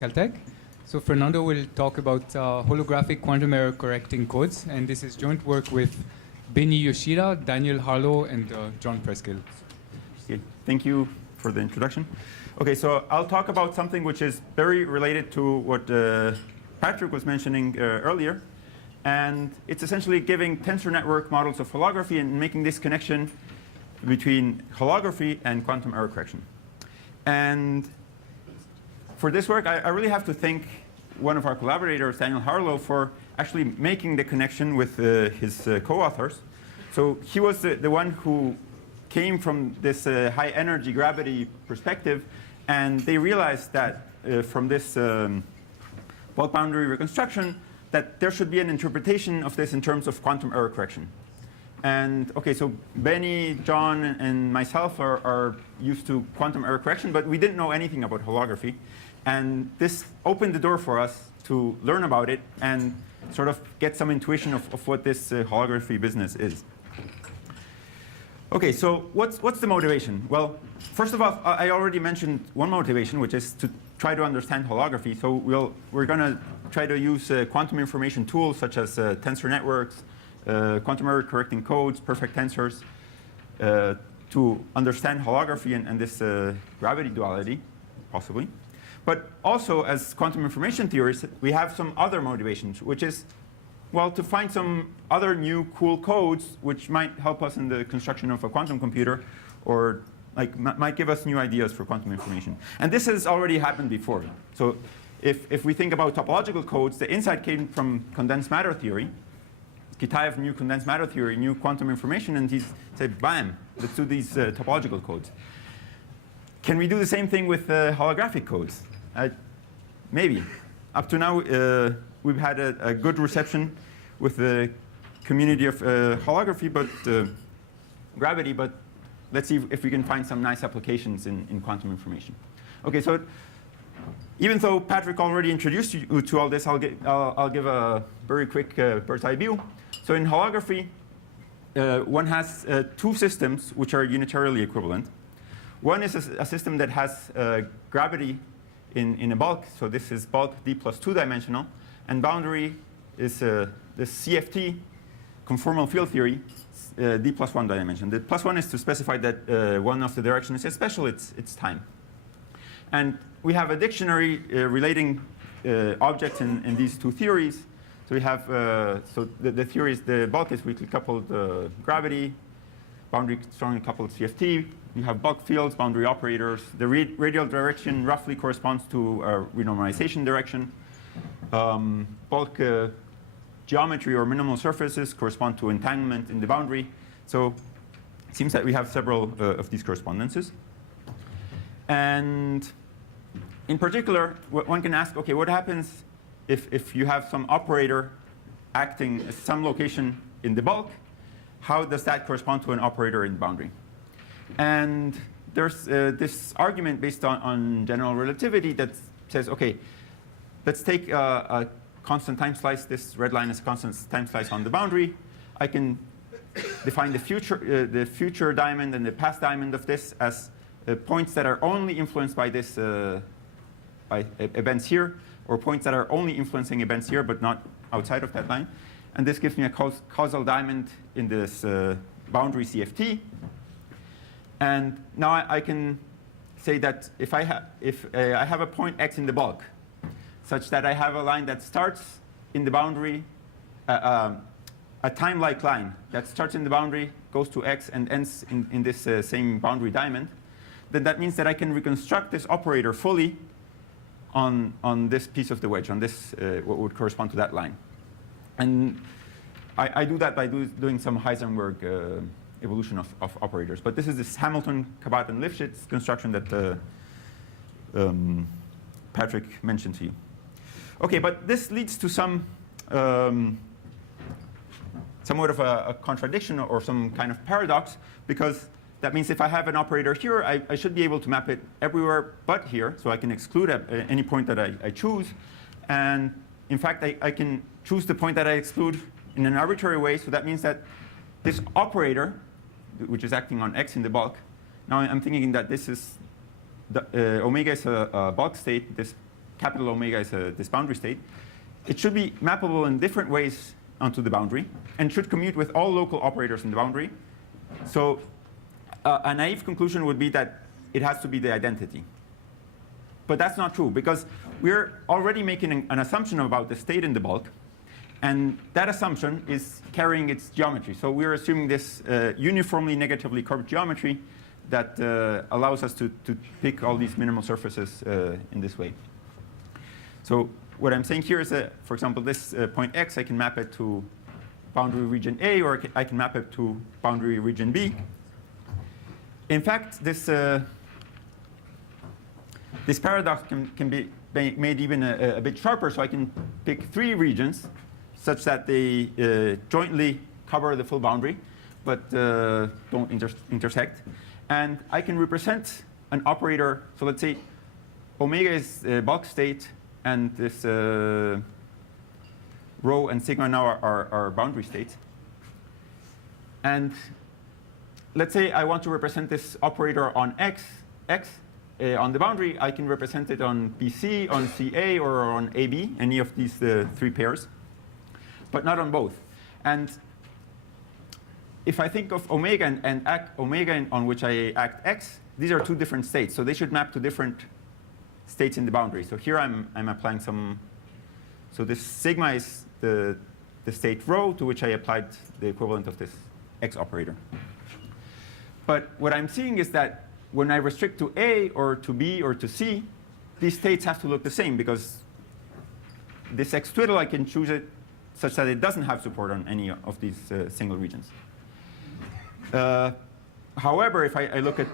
Caltech. So Fernando will talk about holographic quantum error correcting codes, and this is joint work with Beni Yoshida, Daniel Harlow, and John Preskill. Okay, thank you for the introduction. Okay, so I'll talk about something which is very related to what Patrick was mentioning earlier, and it's essentially giving tensor network models of holography and making this connection between holography and quantum error correction. And for this work, I really have to thank one of our collaborators, Daniel Harlow, for actually making the connection with his co-authors. So he was the one who came from this high energy gravity perspective, and they realized that from this bulk boundary reconstruction that there should be an interpretation of this in terms of quantum error correction. And okay, so Beni, John, and myself are used to quantum error correction, but we didn't know anything about holography. And this opened the door for us to learn about it and sort of get some intuition of what this holography business is. Okay, so what's the motivation? Well, first of all, I already mentioned one motivation, which is to try to understand holography. So we're going to try to use quantum information tools such as tensor networks, quantum error correcting codes, perfect tensors, to understand holography and this gravity duality, possibly. But also, as quantum information theorists, we have some other motivations, which is, well, to find some other new cool codes which might help us in the construction of a quantum computer, or might give us new ideas for quantum information. And this has already happened before. So if we think about topological codes, the insight came from condensed matter theory. Kitaev knew condensed matter theory, knew quantum information, and he said, bam, let's do these topological codes. Can we do the same thing with holographic codes? Maybe. Up to now, we've had a good reception with the community of holography, but gravity. But let's see if we can find some nice applications in quantum information. Okay, so even though Patrick already introduced you to all this, I'll give a very quick bird's eye view. So in holography, one has two systems which are unitarily equivalent. One is a system that has gravity in a bulk. So this is bulk d plus 2-dimensional. And boundary is the CFT, conformal field theory, d plus 1 dimension. The plus 1 is to specify that one of the directions is special, it's time. And we have a dictionary relating objects in these two theories. So we have, so the theory is the bulk is weakly coupled gravity, boundary strongly coupled CFT. You have bulk fields, boundary operators. The radial direction roughly corresponds to a renormalization direction. Bulk geometry or minimal surfaces correspond to entanglement in the boundary. So it seems that we have several of these correspondences. And in particular, one can ask, OK, what happens if you have some operator acting at some location in the bulk? How does that correspond to an operator in the boundary? And there's this argument based on general relativity that says, OK, let's take a constant time slice. This red line is a constant time slice on the boundary. I can define the future diamond and the past diamond of this as points that are only influenced by this by events here, or points that are only influencing events here but not outside of that line. And this gives me a causal diamond in this boundary CFT. And now I can say that if I have a point x in the bulk, such that I have a line that starts in the boundary, a time-like line that starts in the boundary, goes to x, and ends in this same boundary diamond, then that means that I can reconstruct this operator fully on this piece of the wedge, on this what would correspond to that line. And I do that by doing some Heisenberg evolution of operators. But this is this Hamilton, Kabat, and Lifshitz construction that Patrick mentioned to you. OK, but this leads to some somewhat of a contradiction or some kind of paradox, because that means if I have an operator here, I should be able to map it everywhere but here. So I can exclude any point that I choose. And in fact, I can choose the point that I exclude in an arbitrary way. So that means that this operator, which is acting on x in the bulk, now I'm thinking that this is omega is a bulk state. This capital omega is this boundary state, it should be mappable in different ways onto the boundary and should commute with all local operators in the boundary. So a naive conclusion would be that it has to be the identity. But that's not true, because we're already making an assumption about the state in the bulk. And that assumption is carrying its geometry. So we're assuming this uniformly negatively curved geometry that allows us to pick all these minimal surfaces in this way. So what I'm saying here is that, for example, this point x, I can map it to boundary region A, or I can map it to boundary region B. In fact, this paradox can be made even a bit sharper. So I can pick 3 regions such that they jointly cover the full boundary, but don't intersect. And I can represent an operator. So let's say omega is bulk state, and this rho and sigma now are boundary states. And let's say I want to represent this operator on x on the boundary. I can represent it on BC, on CA, or on AB, any of these 3 pairs, but not on both. And if I think of omega and act omega on which I act x, these are 2 different states. So they should map to different states in the boundary. So here I'm applying some. So this sigma is the state rho to which I applied the equivalent of this x operator. But what I'm seeing is that when I restrict to A or to B or to C, these states have to look the same, because this x twiddle, I can choose it such that it doesn't have support on any of these single regions. However, if I look at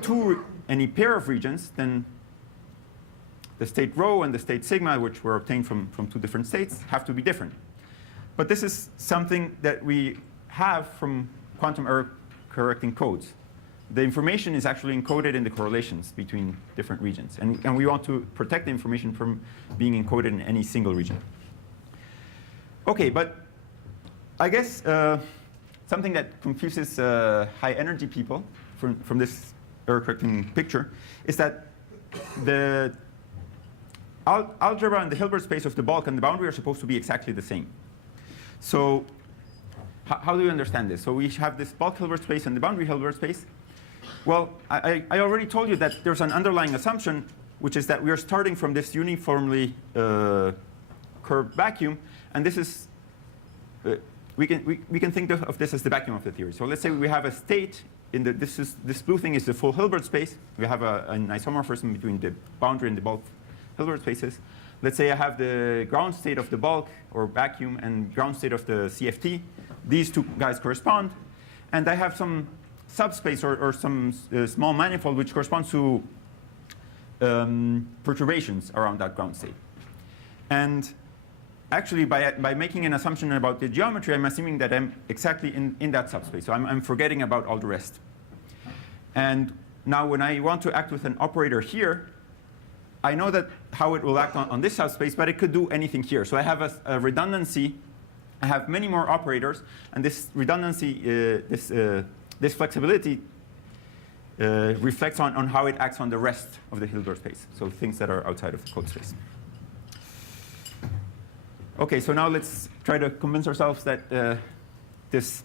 any pair of regions, then the state rho and the state sigma, which were obtained from 2 different states, have to be different. But this is something that we have from quantum error correcting codes. The information is actually encoded in the correlations between different regions. And we want to protect the information from being encoded in any single region. OK, but I guess something that confuses high energy people from this error correcting picture is that the algebra and the Hilbert space of the bulk and the boundary are supposed to be exactly the same. So how do you understand this? So we have this bulk Hilbert space and the boundary Hilbert space. Well, I already told you that there's an underlying assumption, which is that we are starting from this uniformly curved vacuum. And this is, we can think of this as the vacuum of the theory. So let's say we have a state in this blue thing is the full Hilbert space. We have an isomorphism between the boundary and the bulk Hilbert spaces. Let's say I have the ground state of the bulk or vacuum and ground state of the CFT. These 2 guys correspond. And I have some subspace or some small manifold which corresponds to perturbations around that ground state. And actually, by making an assumption about the geometry, I'm assuming that I'm exactly in that subspace. So I'm forgetting about all the rest. And now when I want to act with an operator here, I know that how it will act on this subspace, but it could do anything here. So I have a redundancy. I have many more operators. And this redundancy, this flexibility reflects on how it acts on the rest of the Hilbert space, so things that are outside of the code space. OK, so now let's try to convince ourselves that this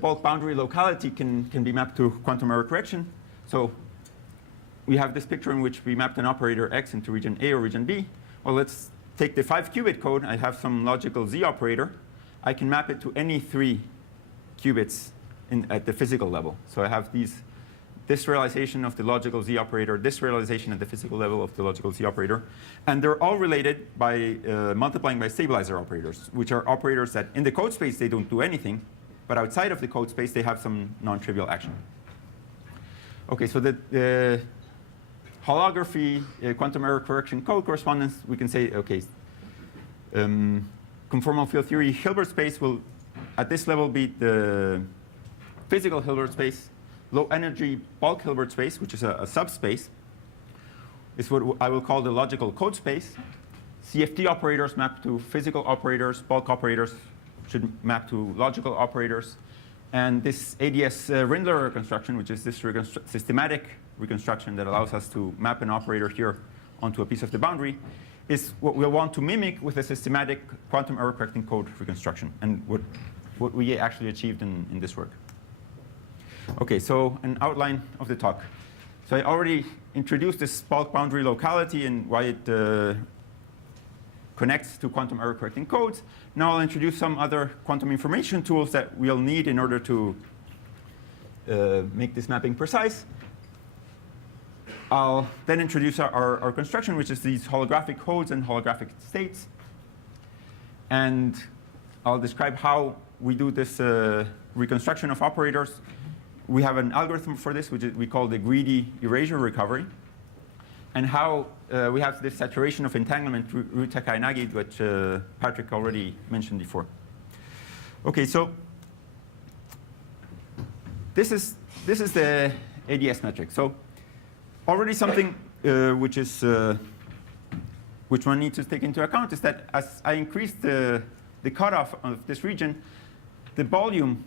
bulk boundary locality can be mapped to quantum error correction. So we have this picture in which we mapped an operator x into region A or region B. Well, let's take the 5-qubit code. I have some logical z operator. I can map it to any 3 qubits at the physical level. So I have this realization of the logical z operator, this realization at the physical level of the logical z operator. And they're all related by multiplying by stabilizer operators, which are operators that in the code space, they don't do anything. But outside of the code space, they have some non-trivial action. OK, so the holography, quantum error correction code correspondence, we can say, OK, conformal field theory Hilbert space will, at this level, be the physical Hilbert space. Low energy bulk Hilbert space, which is a subspace, is what I will call the logical code space. CFT operators map to physical operators. Bulk operators should map to logical operators. And this ADS Rindler reconstruction, which is this systematic reconstruction that allows us to map an operator here onto a piece of the boundary, is what we'll want to mimic with a systematic quantum error correcting code reconstruction, and what we actually achieved in this work. OK, so an outline of the talk. So I already introduced this bulk boundary locality and why it connects to quantum error correcting codes. Now I'll introduce some other quantum information tools that we'll need in order to make this mapping precise. I'll then introduce our construction, which is these holographic codes and holographic states. And I'll describe how we do this reconstruction of operators. We have an algorithm for this, which we call the greedy erasure recovery. And how we have this saturation of entanglement, Ryu and Takayanagi, which Patrick already mentioned before. OK, so this is the ADS metric. So already something which one needs to take into account is that as I increase the cutoff of this region, the volume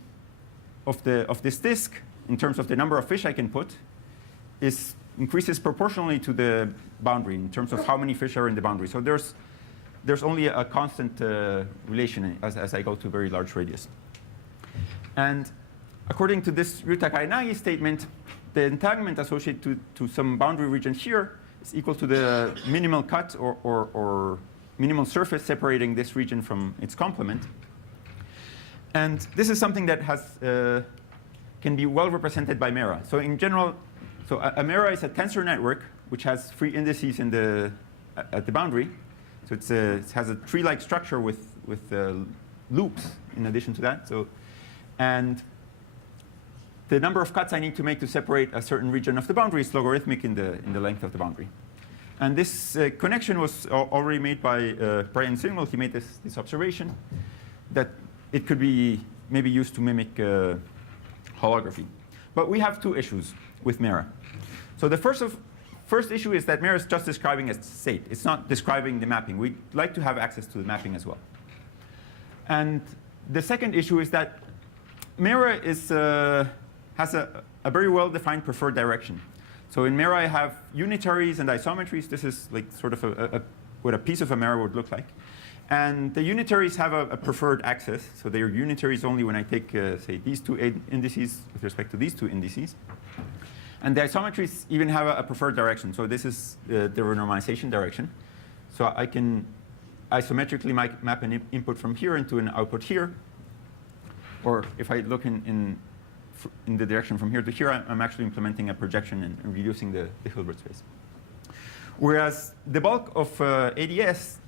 of this disk, in terms of the number of fish I can put, increases proportionally to the boundary in terms of how many fish are in the boundary. So there's only a constant relation as I go to very large radius. And according to this Ryu Takayanagi statement, the entanglement associated to some boundary region here is equal to the minimal cut or minimal surface separating this region from its complement. And this is something that can be well represented by MERA. So in general, a MERA is a tensor network which has free indices at the boundary. So it has a tree-like structure with loops in addition to that. And the number of cuts I need to make to separate a certain region of the boundary is logarithmic in the length of the boundary. And this connection was already made by Brian Singwell. He made this observation that it could be maybe used to mimic holography. But we have two issues with MERA. So the first issue is that MERA is just describing a state. It's not describing the mapping. We'd like to have access to the mapping as well. And the second issue is that MERA has a very well-defined preferred direction. So in MERA, I have unitaries and isometries. This is like sort of what a piece of a MERA would look like. And the unitaries have a preferred axis. So they are unitaries only when I take, say, these two indices with respect to these two indices. And the isometries even have a preferred direction. So this is the renormalization direction. So I can isometrically map an input from here into an output here. Or if I look in the direction from here to here, I'm actually implementing a projection and reducing the Hilbert space. Whereas the bulk of ADS,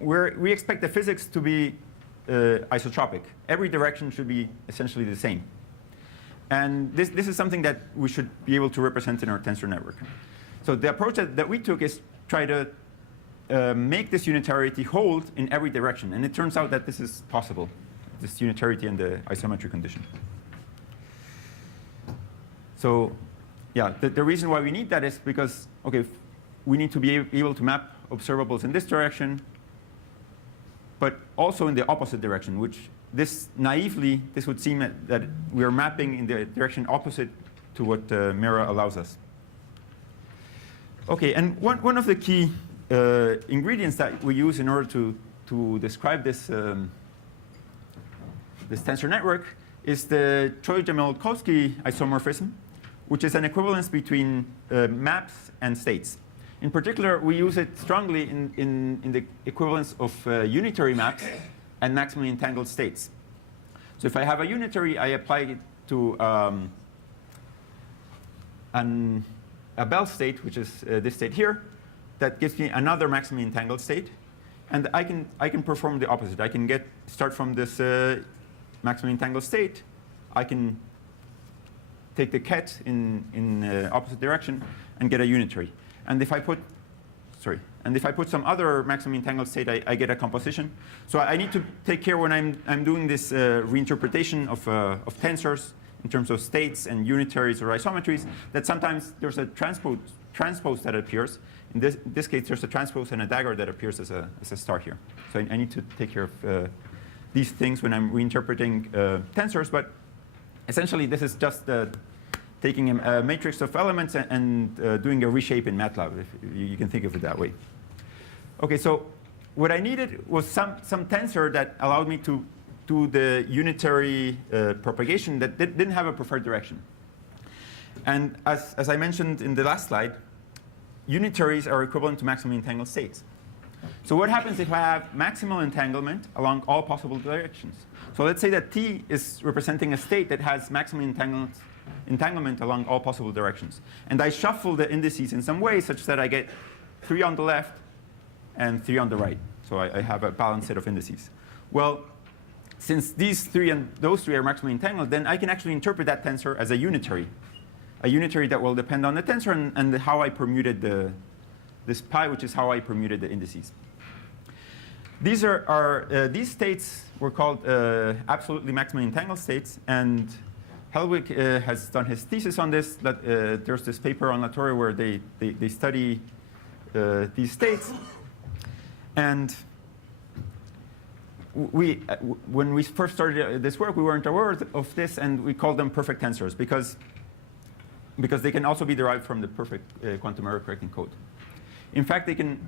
we expect the physics to be isotropic. Every direction should be essentially the same. And this is something that we should be able to represent in our tensor network. So the approach that we took is try to make this unitarity hold in every direction. And it turns out that this is possible, this unitarity and the isometry condition. So yeah, the reason why we need that is because, OK, we need to be able to map observables in this direction, but also in the opposite direction, which naively, this would seem that we are mapping in the direction opposite to what MERA allows us. OK, and one of the key ingredients that we use in order to describe this tensor network is the Choi-Jamelkowski isomorphism, which is an equivalence between maps and states. In particular, we use it strongly in the equivalence of unitary maps and maximally entangled states. So if I have a unitary, I apply it to a Bell state, which is this state here. That gives me another maximally entangled state. And I can perform the opposite. I can start from this maximally entangled state. I can take the ket in opposite direction and get a unitary. And if I put some other maximally entangled state, I get a composition. So I need to take care when I'm doing this reinterpretation of tensors in terms of states and unitaries or isometries, that sometimes there's a transpose that appears. In this case, there's a transpose and a dagger that appears as a star here. So I need to take care of these things when I'm reinterpreting tensors. But essentially, this is just the taking a matrix of elements and doing a reshape in MATLAB, if you can think of it that way. OK, so what I needed was some tensor that allowed me to do the unitary propagation that didn't have a preferred direction. And as I mentioned in the last slide, unitaries are equivalent to maximally entangled states. So what happens if I have maximal entanglement along all possible directions? So let's say that T is representing a state that has maximally entanglement along all possible directions. And I shuffle the indices in some way such that I get 3 on the left and 3 on the right. So I have a balanced set of indices. Well, since these 3 and those 3 are maximally entangled, then I can actually interpret that tensor as a unitary that will depend on the tensor and how I permuted this pi, which is how I permuted the indices. These these states were called absolutely maximally entangled states, and Helwig has done his thesis on this. That there's this paper on Latour where they study these states, and when we first started this work, we weren't aware of this, and we called them perfect tensors because they can also be derived from the perfect quantum error correcting code. In fact, they can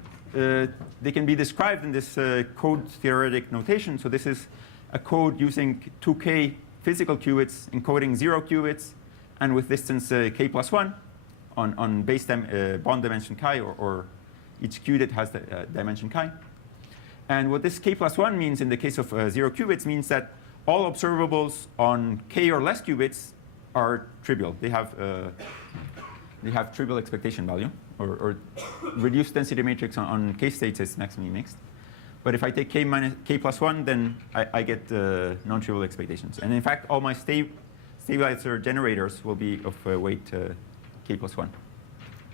be described in this code theoretic notation. So this is a code using 2k physical qubits encoding 0 qubits, and with distance k plus 1 on base bond dimension chi, or each qubit has the dimension chi. And what this k plus 1 means in the case of 0 qubits means that all observables on k or less qubits are trivial. They have trivial expectation value, or reduced density matrix on k states is maximally mixed. But if I take k plus 1, then I get non-trivial expectations. And in fact, all my stabilizer generators will be of weight k plus 1,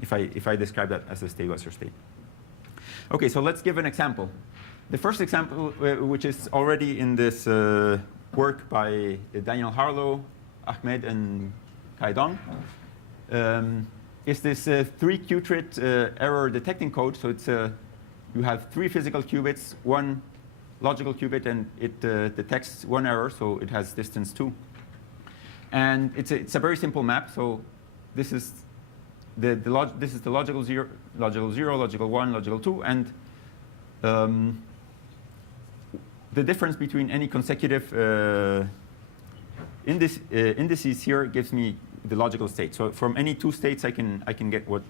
if I describe that as a stabilizer state. OK, so let's give an example. The first example, which is already in this work by Daniel Harlow, Ahmed, and Kai Dong, is this 3-qubit error detecting code. So it's you have 3 physical qubits, 1 logical qubit, and it detects 1 error, so it has distance 2. And it's a very simple map. So this is the logical 0, logical 1, logical 2, and the difference between any consecutive indices here gives me the logical state. So from any 2 states, I can get what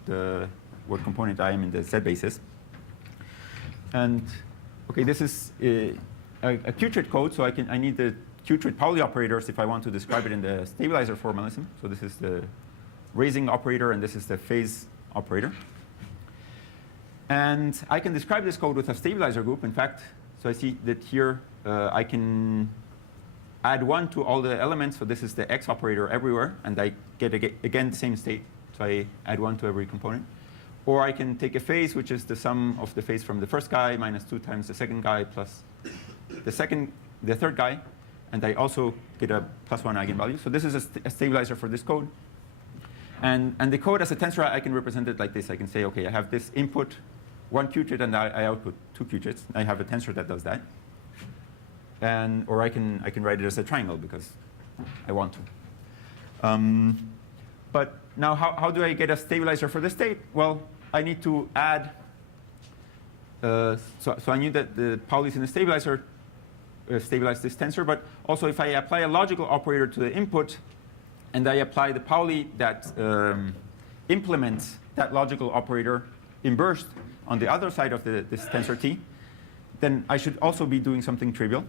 component I am in the Z basis. And OK, this is a qubit code. So I need the qubit Pauli operators if I want to describe it in the stabilizer formalism. So this is the raising operator, and this is the phase operator. And I can describe this code with a stabilizer group. In fact, so I see that here I can add 1 to all the elements. So this is the X operator everywhere. And I get, again, the same state. So I add 1 to every component. Or I can take a phase, which is the sum of the phase from the first guy minus 2 times the second guy plus the third guy. And I also get a +1 eigenvalue. So this is a stabilizer for this code. And the code as a tensor, I can represent it like this. I can say, OK, I have this input 1 qubit, and I output 2 qubits. I have a tensor that does that. Or I can write it as a triangle because I want to. But now, how do I get a stabilizer for the state? Well, I need to add. So I knew that the Paulis in the stabilizer stabilize this tensor. But also, if I apply a logical operator to the input, and I apply the Pauli that implements that logical operator in burst on the other side of this tensor T, then I should also be doing something trivial.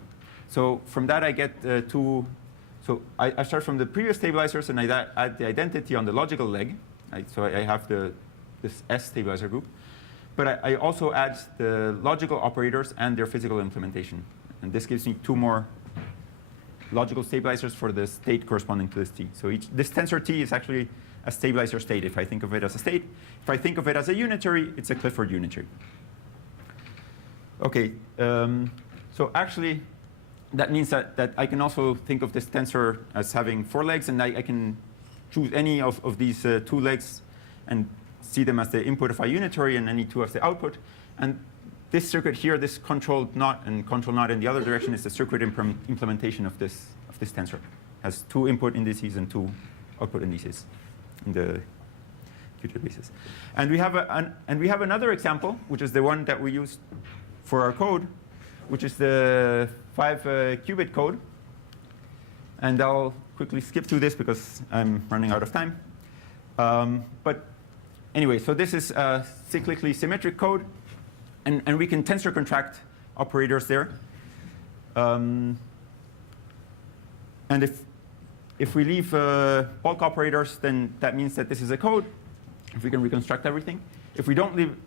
So from that, I get 2. So I start from the previous stabilizers, and I add the identity on the logical leg. So I have this S stabilizer group. But I also add the logical operators and their physical implementation. And this gives me 2 more logical stabilizers for the state corresponding to this T. So this tensor T is actually a stabilizer state if I think of it as a state. If I think of it as a unitary, it's a Clifford unitary. OK, so actually, that means that I can also think of this tensor as having 4 legs, and I can choose any of these 2 legs and see them as the input of a unitary and any 2 as the output. And this circuit here, this controlled knot and control knot in the other direction, is the circuit implementation of this tensor. It has 2 input indices and 2 output indices. in the Q databases. And we have another example, which is the one that we use for our code, which is the 5-qubit code. And I'll quickly skip through this because I'm running out of time. But anyway, so this is a cyclically symmetric code. And we can tensor contract operators there. And if we leave bulk operators, then that means that this is a code. If we can reconstruct everything. If we don't leave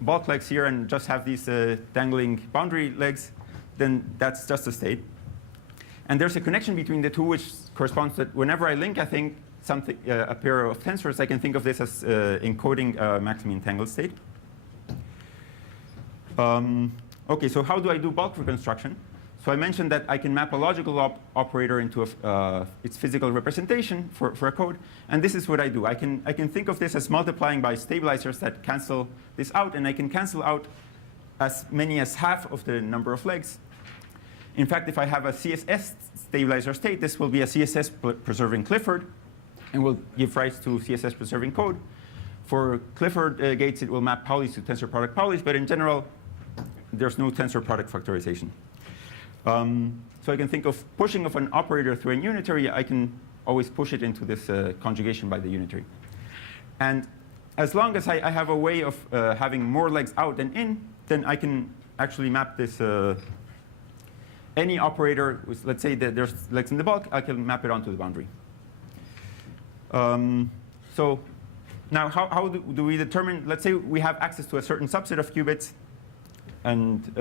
bulk legs here and just have these dangling boundary legs, then that's just a state. And there's a connection between the two, which corresponds that whenever I link, I think something a pair of tensors, I can think of this as encoding a maximally entangled state. OK, so how do I do bulk reconstruction? So I mentioned that I can map a logical operator into its physical representation for a code. And this is what I do. I can think of this as multiplying by stabilizers that cancel this out. And I can cancel out as many as half of the number of legs. In fact, if I have a CSS stabilizer state, this will be a CSS preserving Clifford and will give rise to CSS preserving code. For Clifford gates, it will map Pauli's to tensor product Pauli's. But in general, there's no tensor product factorization. So I can think of pushing of an operator through a unitary. I can always push it into this conjugation by the unitary. And as long as I have a way of having more legs out than in, then I can actually map this any operator. With, let's say that there's legs in the bulk, I can map it onto the boundary. So now how do we determine, let's say we have access to a certain subset of qubits, and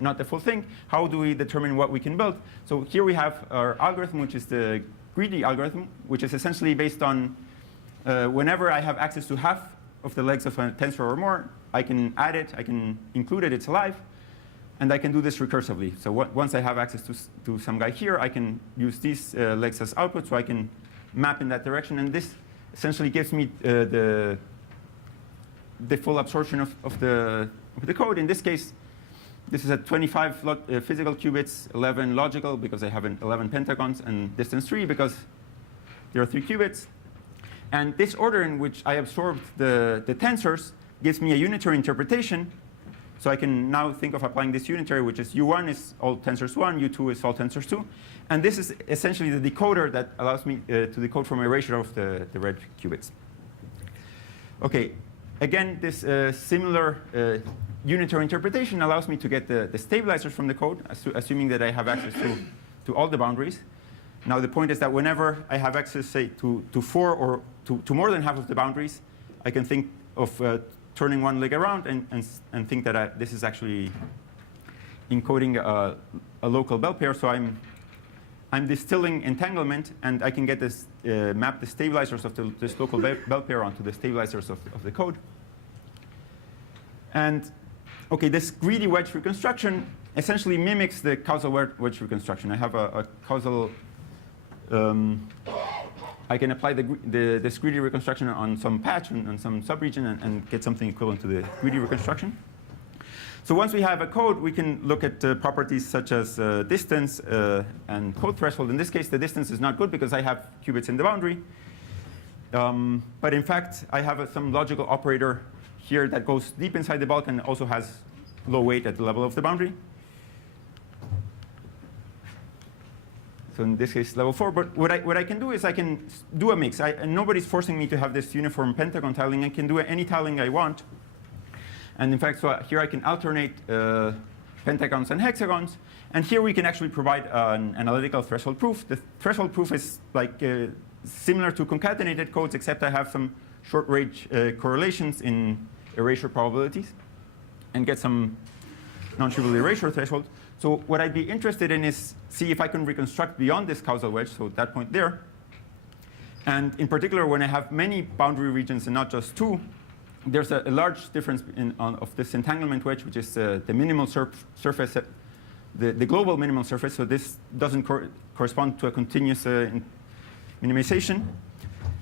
not the full thing. How do we determine what we can build? So here we have our algorithm, which is the greedy algorithm, which is essentially based on whenever I have access to half of the legs of a tensor or more, I can add it, I can include it, it's alive, and I can do this recursively. So once I have access to some guy here, I can use these legs as output, so I can map in that direction. And this essentially gives me the full absorption of the code. In this case, this is at 25 physical qubits, 11 logical, because I have 11 pentagons, and distance 3, because there are 3 qubits. And this order in which I absorbed the tensors gives me a unitary interpretation. So I can now think of applying this unitary, which is U1 is all tensors 1, U2 is all tensors 2. And this is essentially the decoder that allows me to decode from erasure of the red qubits. OK, again, this similar unitary interpretation allows me to get the stabilizers from the code, assuming that I have access to all the boundaries. Now, the point is that whenever I have access, say, to 4 or to more than half of the boundaries, I can think of turning one leg around and think that this is actually encoding a local bell pair. So I'm distilling entanglement, and I can get this map the stabilizers of this local bell pair onto the stabilizers of the code. And OK, this greedy wedge reconstruction essentially mimics the causal wedge reconstruction. I have a causal. I can apply this greedy reconstruction on some patch and on some subregion and get something equivalent to the greedy reconstruction. So once we have a code, we can look at properties such as distance and code threshold. In this case, the distance is not good because I have qubits in the boundary. But in fact, I have some logical operator here that goes deep inside the bulk and also has low weight at the level of the boundary. So in this case, level 4. But what I can do is I can do a mix. And nobody's forcing me to have this uniform pentagon tiling. I can do any tiling I want. And in fact, so here I can alternate pentagons and hexagons. And here we can actually provide an analytical threshold proof. The threshold proof is like similar to concatenated codes, except I have some short-range correlations in erasure probabilities and get some non-trivial erasure threshold. So what I'd be interested in is see if I can reconstruct beyond this causal wedge, so that point there. And in particular, when I have many boundary regions and not just 2, there's a large difference of this entanglement wedge, which is the minimal surface, the global minimal surface. So this doesn't correspond to a continuous minimization.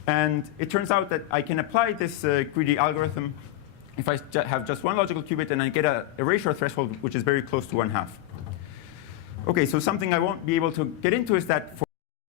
And it turns out that I can apply this greedy algorithm if I have just one logical qubit, and I get an erasure threshold, which is very close to 1/2. OK, so something I won't be able to get into is that for